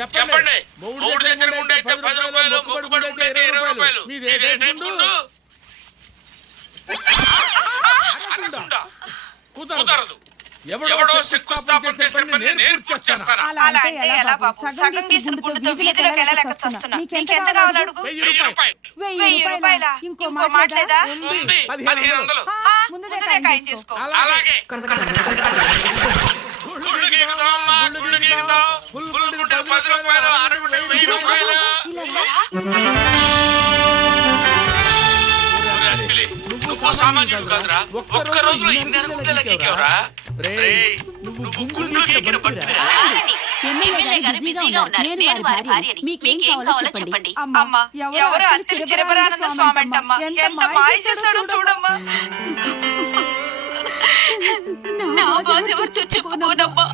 చెప్పండి. మూడు తెచ్చిన గుండె అయితే 10 రూపాయలు, మొక్కుబడి గుండె అయితే 20 రూపాయలు. మీదేంటి గుండు? కుదరదు. ఎవడో శంకుస్థాపన చేసిన పని నేను పూర్తి చేస్తాను. అలా అంటే ఎలా బాబు? సగం చేసిన గుండుతో వీధిలోకి వెళ్ళలేక వస్తున్నా. నీకెంత కావాలి అడుగు? 1000 రూపాయలు. 1000 రూపాయలా? ఇంకో మాట్లేదా? ఉంది. 1500. ముందుదే ఖాయం చేసుకో. అలాగే. గుళ్ళు గీకుదాం అమ్మా, గుళ్ళు గీకుదాం. ఫుల్ గుండె 10 రూపాయలు, అరగుండె 1000 రూపాయలు. నువ్వు సామాన్యుడు కాదురా. ఒక్క రోజులో ఇన్ని గుండెల గీకావురా. నువ్వు గుండు గీకిన బట్టిరా. ఎమ్మెల్యే గారు బిజీగా ఉన్నారు. నేను వారి భార్యని. మీకేం కావాలో చెప్పండి. అమ్మా, ఎవరు అత్తిలి చిరపరానంద స్వామి అంటమ్మా. ఎంత మాయ చేశాడో చూడమ్మా. నా బాధ ఎవరు చచ్చిపోనమ్మా.